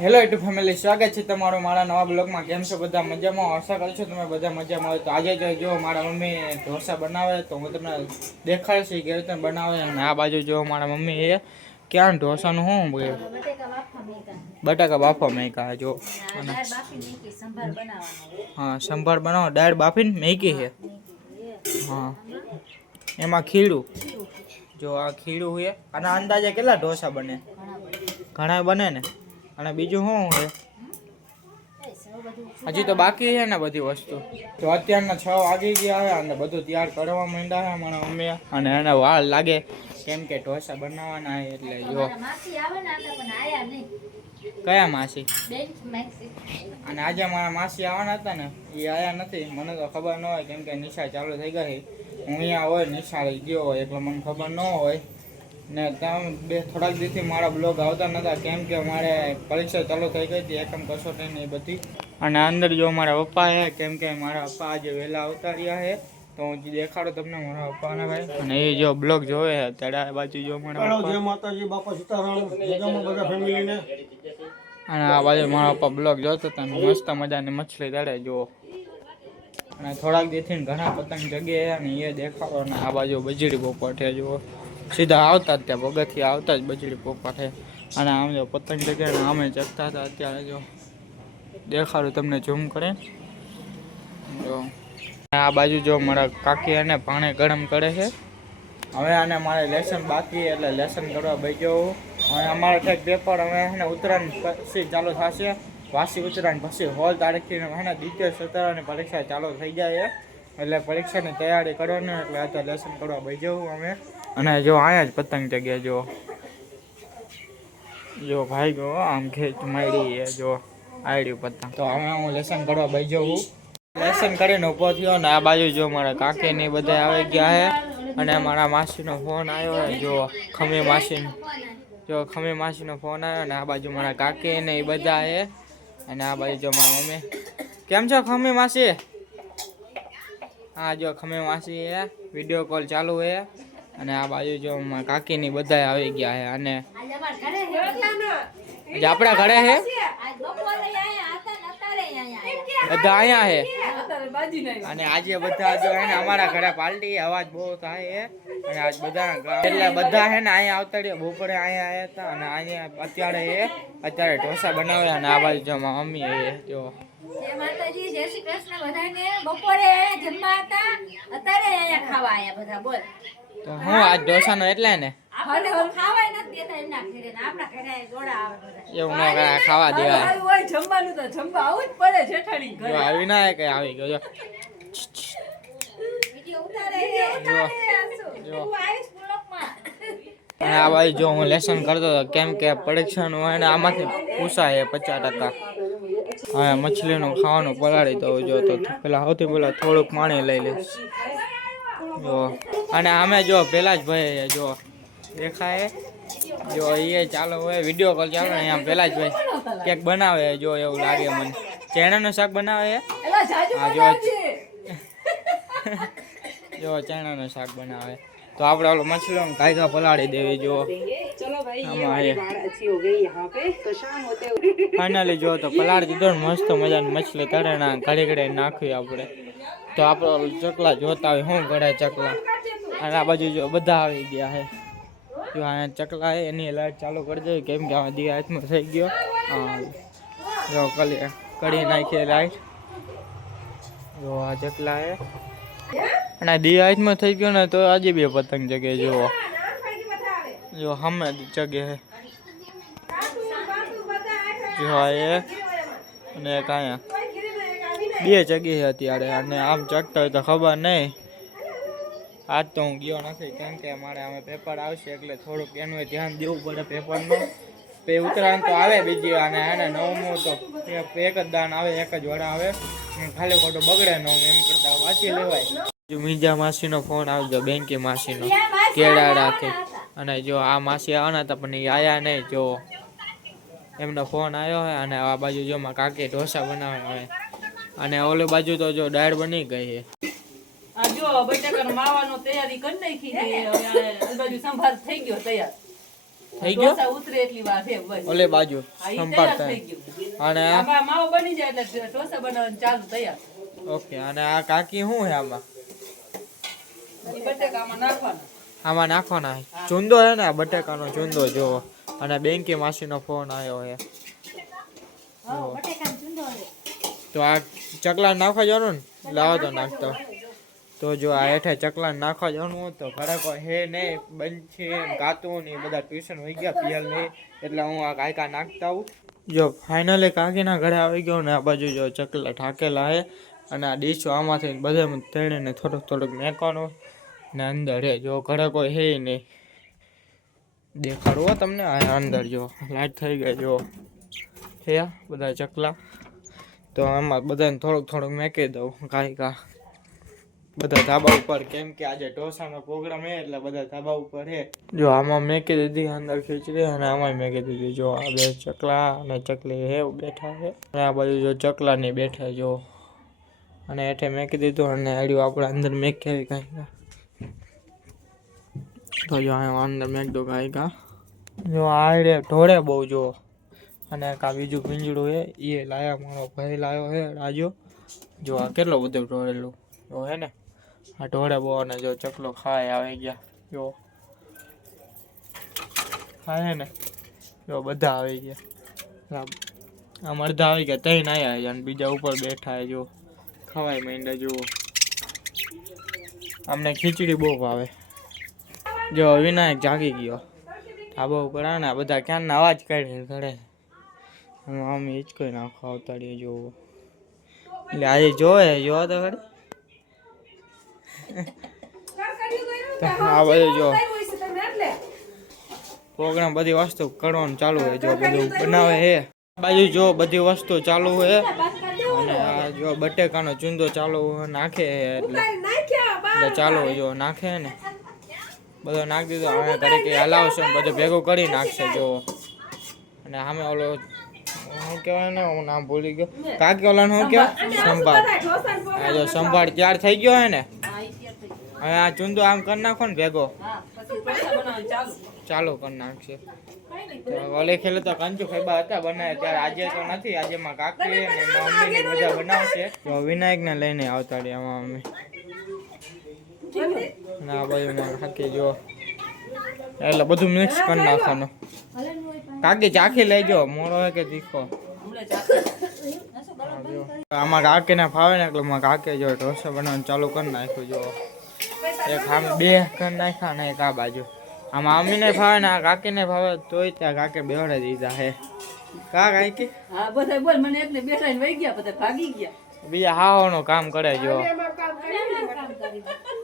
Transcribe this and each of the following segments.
Hello YouTube family, સ્વાગત છે તમારું મારા નવા બ્લોગમાં. કેમ છો બધા? મજામાં? આશા કરું છું તમે બધા મજામાં હોય. તો આજે જો મારા મમ્મી ઢોસા બનાવે તો હું તમને દેખાડીશ કેવી રીતે બનાવે. અને આ બાજુ જો મારા મમ્મી એ ક્યાં ઢોસાનું શું બટાકા બાફા મેકા જો. હા, સંભાર બનાવો, દાળ બાફીને મેકી છે. હા, એમાં ખીરું જો, આ ખીરું છે. અને અંદાજે કેટલા ઢોસા બને? ઘણા બને ને. અને બીજું શું છે? હજી તો બાકી છે ને બધી વસ્તુ. તો અત્યારના 6 વાગી ગયા છે અને બધું તૈયાર કરવા માંડ્યા છે મારા મમ્મી. અને એને વાર લાગે કેમ કે ઢોસા બનાવવાના એટલે જો. કયા માસી? અને આજે મારા માસી આવવાના હતા ને, એ આયા નથી. મને તો ખબર ન હોય કેમ કે નિશાળ ચાલુ થઈ ગઈ. હું અહીંયા હોય, નિશાળ ગયો હોય એટલે મને ખબર ન હોય. ને તમે થોડાક દિવસથી મારા બ્લોગ આવતા નહોતા કેમ કે મારે પરીક્ષા ચાલુ થઈ ગઈ હતી, એકમ કસોટીની એ બધી. અને અંદર જો મારા પપ્પા છે કેમ કે મારા પપ્પા આજે વહેલા આવતા રહ્યા છે. તો હું દેખાડો તમને મારા પપ્પાને ભાઈ. અને એ જો બ્લોગ જોવે છે ત્યારે આ બાજુ જો મારા પપ્પા. જય માતાજી, બાપા સીતારામ, બધા ફેમિલીને. અને આ બાજુ મારા પપ્પા બ્લોગ જોતા હતા, મસ્ત મજાની મછલી તળે જુઓ. અને થોડાક દિવસથી ઘણા પતંગ જગ્યાએ અને એ દેખાડો. અને આ બાજુ બજડી પોપટ જુઓ, સીધા આવતા જ ત્યાં પગથિયા આવતા જ બજડી પોપટ છે. અને આમ જો પતંગ જગ્યાએ અમે જગતા હતા. અત્યારે જો દેખાડું તમને ઝૂમ કરે જો. આ બાજુ જો મારા કાકી અને પાણી ગરમ કરે છે. હવે આને મારે લેસન બાકી એટલે લેસન કરવા બેસ્યો. હવે અમારે કંઈક પેપર હવે એને ઉત્તરાયણ પછી ચાલુ થશે. વાસી ઉત્તરાયણ પછી 16 તારીખથી એને દ્વિતીય સત્રની પરીક્ષા ચાલુ થઈ જાય. એટલે પરીક્ષાની તૈયારી કરવાની એટલે અત્યારે લેસન કરવા બેસ્યો અમે. અને જો અહીંયા જ પતંગ જગ્યા જો ભાઈ ગયો આમ ખેંચ મારી જો આડ્યું પતંગ. તો હવે હું લેસન કરવા બેસ્યો હું. લેસન કરીને ઊભો થયો ને આ બાજુ જો મારા કાકી ને બધા આવી ગયા છે. અને મારા માસીનો ફોન આવ્યો છે જો, ખમી માસી જો, ખમી માસીનો ફોન આવ્યો. ને આ બાજુ મારા કાકી ને એ બધા છે. અને આ બાજુ જો મારા મમ્મી. કેમ છો ખમી માસી? હા જો ખમી માસી છે, વિડીયો કોલ ચાલુ છે. અને આ બાજુ જો મારા કાકી ની બધા આવી ગયા છે. અને આપણા ઘરે છે બધા અહીંયા છે. અને આજે બધા જો હે ને અમારા ઘરે પાર્ટી અવાજ બહુ થાય છે. અને આજ બધા એટલે બધા હે ને અહીંયા આવતા રહ્યા. બપોરે અહીંયા આવ્યા હતા અને અહીંયા અત્યારે ઢોસા બનાવ્યા. અને આ બાજુ જો મારા મમ્મી એ જો. જય માતાજી, જય શ્રી કૃષ્ણ બધાને. બપોરે જમવા હતા, અત્યારે અહીંયા ખાવા આયા બધા. બોલ તો હું આજ ઢોસાનો એટલે ને ખાવાય નથી દેતા એમના ઘરે, આપણા ઘરે ગોળા આવે બધા. એવું ન ખાવા દેવાય. હોય જમવાનું તો જમવા આવું જ પડે. જેઠાણી ઘરે આવી ના કે આવી ગયો જો. વિડિયો ઉતારે જો આઈસ બ્લોકમાં. અને આ બાજુ જો હું લેસન કરતો હતો કેમ કે પરીક્ષાનું હોય ને આમાંથી પૂછાય 50%. હા, મછલીનું ખાવાનું પલાળી દઉં જો. તો પેલા સૌથી પહેલાં થોડુંક પાણી લઈ લઈશ જો. અને અમે જો પેલા જ ભાઈ જો દેખાય જો, એ ચાલો હોય વિડીયો કોલ ચાલો ને. આમ પેલા જ ભાઈ કેક બનાવે જો, એવું લાગે મને. ચણાનું શાક બનાવે. હા જો જો ચણાનું શાક બનાવે. તો આપણે ઓલો મછલીનું કાયકા પલાળી દેવી જો. ફાઇનલી જો તો પલાળી દીધો ને મસ્ત મજાની મછલી કરે ને ઘડી ઘડી નાખવી આપણે. તો આપણે ચકલા જોતા હોય શું કરે ચકલા. અને આ બાજુ જો બધા આવી ગયા છે જો. અહીંયા ચકલા છે એની લાઈટ ચાલુ કરી દેવી કેમ કે આમાં દિયા હાથમાં થઈ ગયો. હા જો કરી નાખીએ લાઈટ જો. આ ચકલા છે અને દિયા હાથમાં થઈ ગયો ને તો આજે બે પતંગ જગે જુઓ જો. હમે જગે જો એ અને એક અહીંયા બે જગ્યા છે અત્યારે. અને આમ ચકતા હોય તો ખબર નહીં. આજ તો હું ગયો નથી કેમ કે મારે અમે પેપર આવશે એટલે થોડુંક એનું ધ્યાન દેવું પડે પેપરનું. તે ઉત્તરાયણ તો આવે બીજી. અને એને નવમું તો એક જ દાન આવે, એક જ વડા આવે. ખાલી ખોટું બગડે નવમું એમ કરતા વાંચી લેવાય. મીજા માસીનો ફોન આવજો, બેંકી માસીનો કેળા રાખે. અને જો આ માસી આવવાના હતા પણ એ આયા નહીં જો. એમનો ફોન આવ્યો હોય. અને આ બાજુ જો માં કાકી ઢોસા બનાવે હવે. અને ઓલી બાજુ તો જો દાળ બની ગઈ છે. આ જો બટાકાનો માવાનો તૈયારી કરી નાખી છે. હવે આ બાજુ સંભાર થઈ ગયો તૈયાર. થઈ ગયો ઢોસા ઉતરે એટલી વાર છે બસ. ઓલે બાજુ હા, ઈ સંભાળ તૈયાર થઈ થાય. ગયું. અને આમાં માવો બની જાય એટલે ઢોસા બનાવવાનું ચાલુ તૈયાર. ઓકે અને આ કાકી શું છે આમાં ઈ બટેકામાં નાખવાના. આમાં નાખવાના છે ચૂંદો છે ને આ બટેકાનો ચૂંદો જોવો અને બેંકી માસીનો ફોન આવ્યો છે હા બટેકાનો ચૂંદો છે. તો આ ચકલા નાખવા જવાનું ને લાવો તો નાખતો તો જો આ હેઠે ચકલા નાખવા જવાનું હોય તો ઘરે કોઈ હે નહીં બંધ છે કાતું ને બધા ટ્યુશન હોઈ ગયા પિયલ નહીં એટલે હું આ કાયકા નાખતા આવું જો ફાઇનલી કાકીના ઘરે આવી ગયો ને આ બાજુ જો ચકલા ઠાકેલા હે અને આ ડીશો આમાંથી બધે તેણીને થોડુંક મેકવાનું ને અંદર હે જો ઘરે કોઈ હે નહીં દેખાડું હો તમને આ અંદર જો લાઈટ થઈ ગઈ જો હે બધા ચકલા તો આમાં બધાને થોડુંક મેકી દઉં કાંઈ બધા ધાબા ઉપર કેમ કે આજે ઢોસાનો પ્રોગ્રામ હે એટલે બધા ધાબા ઉપર હે જો આમાં મેકી દીધી અંદર ખીચડી અને આમાં મેકી દીધી જો આ બે ચકલા અને ચકલી હે બેઠા છે અને આ બાજુ જો ચકલા ની બેઠા જો અને હેઠે મેકી દીધું અને આડ્યું આપણે અંદર મેકી આવી કાંઈ તો જો અંદર મેક દો કાંઈ જો આડે ઢોળે બહુ જો અને કા બીજું પિંજડું હે એ લાયા મારો ભાઈ લાયો હે રાજો જો આ કેટલો બધો ઢોળેલું જો હે ને આ ઢોળે બહુ અને જો ચકલો ખાય આવી ગયા જો ખાય ને જો બધા આવી ગયા આમ અડધા આવી ગયા તઈ આવ્યા છે અને બીજા ઉપર બેઠા હે જો ખવાય માંડ્યા જુઓ અમને ખીચડી બહુ ભાવે જો વિનાયક જાગી ગયો ધાબા ઉપર ને બધા ક્યાંના અવાજ કાઢે ઘરે મમ્મી હિચકો નાખવા આવતાડીએ જો એટલે આજે જોવે જો તો ખરી આ બધું જો પ્રોગ્રામ બધી વસ્તુ કરવાનું ચાલુ હોય જો બધું બનાવે હે બાજુ જો બધી વસ્તુ ચાલુ હે અને આ જો બટેકાનો ચૂંદો ચાલુ નાખે એટલે ચાલુ જો નાખે ને બધો નાખી દીધો હવે તરીકે હલાવશે ને બધું ભેગું કરી નાખશે જો અને સામે ઓલો શું કહેવાય ને હું નામ ભૂલી ગયો કાકી ઓલાનું શું કહેવાય સંભાળ આ જો સંભાળ તૈયાર થઈ ગયો હે ને હવે આ ચૂંદો આમ કરી નાખો ને ભેગો ચાલુ કરી નાખશે ઓલે ખેલે તો કંચુ ફેબા હતા બનાવે ત્યારે આજે તો નથી આજે માં કાકી ને મમ્મી ને બધા બનાવશે તો વિનાયક ને લઈને આવતા રહ્યા મમ્મી ના ભાઈ માં હાકી જો એટલે બધું મિક્સ કરી નાખવાનું કાકી ચાખી લેજો મોળો હે કે તીખો આમાં કાકી ને ફાવે ને એટલે કાકી જો ઢોસા બનાવવાનું ચાલુ કરી નાખ્યું જો એક આમ બે કરી નાખ્યા ને એક આ બાજુ આમાં અમીને ફાવે ને આ કાકીને ફાવે તોય ત્યાં કાકે બેવડે દીધા હે કા કાકી હા બધા બોલ મને એકને બેસાઈને વઈ ગયા બધા ભાગી ગયા બીજા હાવાનું કામ કરે જો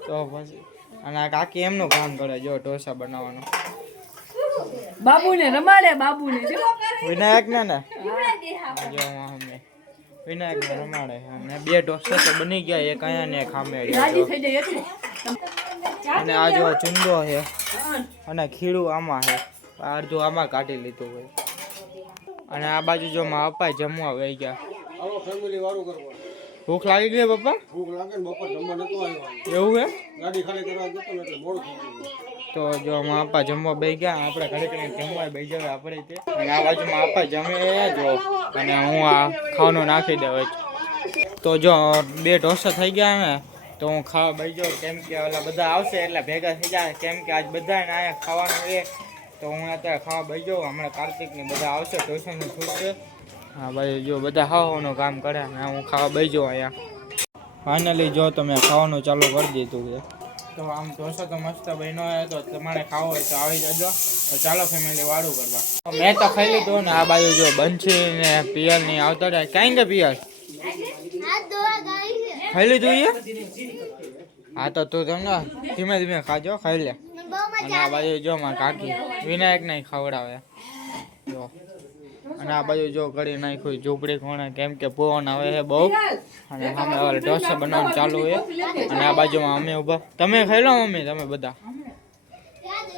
તો પછી અને આ કાકી એમનું કામ કરે જો ઢોસા બનાવવાનું બાબુને રમાડે બાબુને જો વિનાયક ને જો મમ્મી વિનાયક ને રમાડે અને બે ઢોસા તો બની ગયા એક અહીંયા ને એક સામે રાજી થઈ જાય એટલે અને આ જો ચૂંદો છે અને ખીરું આમાં છે અડધું આમાં કાઢી લીધું હોય અને આ બાજુ જો મારા પપ્પા જમવા વહી ગયા ભૂખ લાગી ગઈ પપ્પા ભૂખ લાગે ને બપોર જમવા નતો આવ્યો એવું હે ગાડી ખાલી કરવા જતો ને એટલે મોડું થઈ ગયું તો જો મારા પપ્પા જમવા બેસી ગયા આપણે ઘરે કરીને જમવા બેસી જાય આપણે તે અને આ બાજુ મારા પપ્પા જમે જો અને હું આ ખાવાનું નાખી દઉં તો જો બે ઢોસા થઈ ગયા ને તો હું ખાવા બેસી જાઉં કેમ કે ઓલા બધા આવશે એટલે ભેગા થઈ જાય કેમ કે આજ બધા અહીંયા ખાવાનું છે તો હું અત્યારે ખાવા બેસી જાઉં હમણાં કાર્તિક ને બધા આવશે ટ્યુશનનું છૂટશે હા ભાઈ જો બધા ખાવાનું કામ કરે ને હું ખાવા બેસી જાઉં અહીંયા ફાઇનલી જો તમે ખાવાનું ચાલુ કરી દીધું છે તો આમ ઢોસો તો મસ્ત બન્યો હોય તો તમારે ખાવો હોય તો આવી જજો તો ચાલો ફેમિલી વાળું કરવા મેં તો ખાઈ લીધું ને આ બાજુ જો બંછી ને પિયર ની આવતા રહ્યા ક્યાં કે પિયર ખાઈ લીધું એ હા તો તું તમને ધીમે ધીમે ખાજો ખાઈ લે અને આ બાજુ જો માં કાકી વિનાયક ને ખવડાવે જો અને આ બાજુ જો કરી નાખ્યું ઝૂંપડી કોણે કેમ કે પવન આવે છે બહુ અને સામે હવે ઢોસા બનાવવાનું ચાલુ છે અને આ બાજુમાં અમે ઊભા તમે ખાઈ લો મમ્મી તમે બધા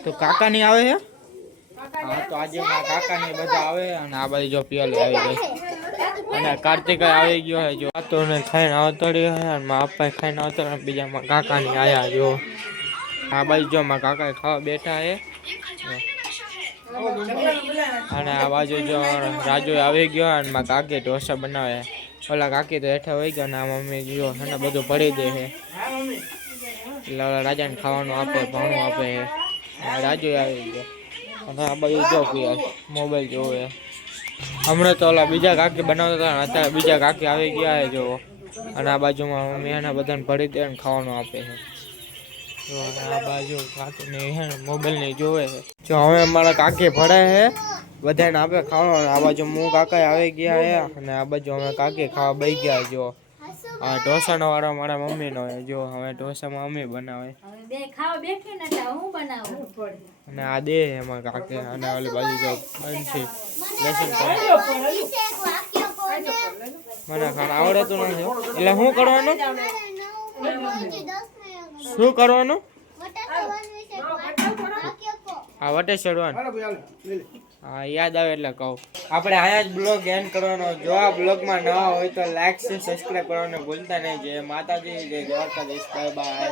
તો કાકા ની આવે છે હા તો આજે મારા કાકા ની બધા આવે અને આ બાજુ જો પિયલ આવી ગઈ અને કાર્તિક આવી ગયો છે જો આ તો ને ખાઈને આવતો રહ્યો છે અને મારા પપ્પા ખાઈને આવતો અને બીજા મારા કાકા ની આયા જો આ બાજુ જો મારા કાકા ખાવા બેઠા છે અને આ બાજુ જો રાજુ આવી ગયો અને મારા કાકી ઢોસા બનાવે. ઓલા કાકી તો હેઠા હોય ગયા અને આ મમ્મી જો અને બધું ભરી દે છે. એટલે ઓલા રાજાને ખાવાનું આપે, ભાણું આપે છે. રાજુ આવી ગયો અને આ બાજુ જો મોબાઈલ જોવે. હમણાં તો ઓલા બીજા કાકી બનાવતા હતા, અત્યારે બીજા કાકી આવી ગયા છે જો. અને આ બાજુમાં મમ્મી એને બધાને ભરી દે અને ખાવાનું આપે છે. જો આ બાજુ કાકીને મોબાઈલ ને જોવે છે. જો હવે અમારા કાકી ભરે છે, બધાને આપે ખાવાનું. આ બાજુ હું કાકા આવી ગયા છે અને આ બાજુ અમે કાકી ખાવા બેસી ગયા. જો આ ઢોસાનો વાળો મારા મમ્મીનો હોય. જો હવે ઢોસામાં મમ્મી બનાવે હવે બે ખાવા બેઠી ને એટલે હું બનાવું. અને આ દે એમાં કાકે. અને ઓલી બાજુ જો બનશે લસણ મને ખાણ આવડતું નથી. એટલે શું કરવાનું, શું કરવાનું? હા વટે ચડવાનું. હા યાદ આવે એટલે કહું. આપણે અહીંયા જ બ્લોગ એન્ડ કરવાનો. જો આ બ્લોગમાં નવા હોય તો લાઈક છે, સબસ્ક્રાઈબ કરવાનું ભૂલતા નહીં. જય માતાજી, જય દ્વારકાધીશ, બાય બાય.